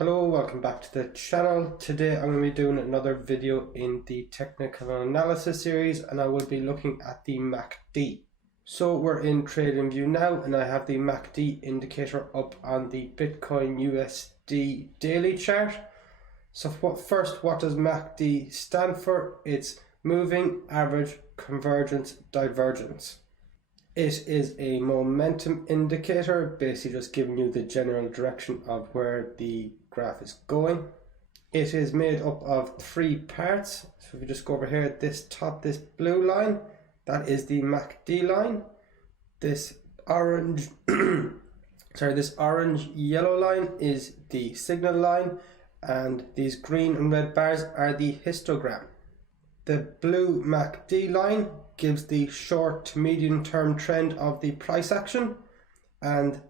Hello, welcome back to the channel. Today I'm going to be doing another video in the technical analysis series, and I will be looking at the MACD. So we're in TradingView now, and I have the MACD indicator up on the Bitcoin USD daily chart. So what does MACD stand for? It's moving average convergence divergence. It is a momentum indicator, basically just giving you the general direction of where the graph is going. It is made up of three parts. So if you just go over here at this blue line, that is the MACD line. This orange yellow line is the signal line, and these green and red bars are the histogram. The blue MACD line gives the short to medium term trend of the price action, and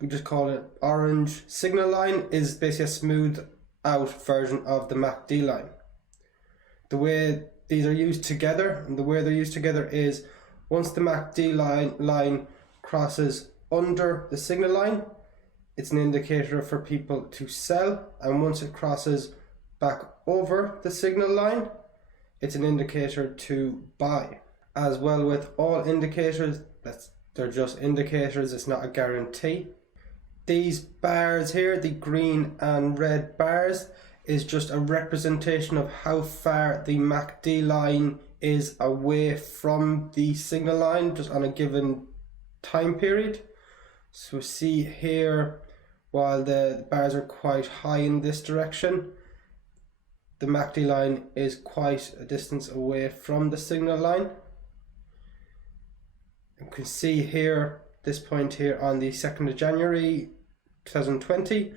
we just call it orange signal line is basically a smooth out version of the MACD line. The way these are used together, and the way they're used together is once the MACD line crosses under the signal line, it's an indicator for people to sell, and once it crosses back over the signal line, it's an indicator to buy. As well with all indicators, they're just indicators, it's not a guarantee. These bars here, the green and red bars, is just a representation of how far the MACD line is away from the signal line just on a given time period. So see here, while the bars are quite high in this direction, the MACD line is quite a distance away from the signal line. You can see here, this point here on the 2nd of January 2020,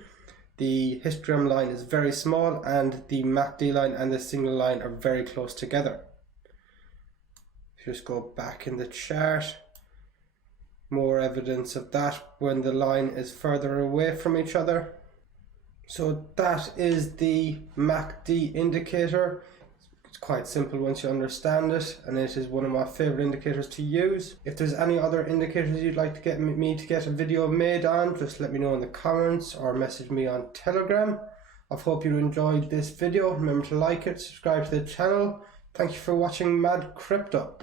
the histogram line is very small and the MACD line and the signal line are very close together. If you just go back in the chart, more evidence of that when the line is further away from each other. So that is the MACD indicator. It's quite simple once you understand it, and it is one of my favorite indicators to use. If there's any other indicators you'd like to get me to get a video made on, just let me know in the comments or message me on Telegram. I hope you enjoyed this video. Remember to like it, subscribe to the channel. Thank you for watching Mad Crypto.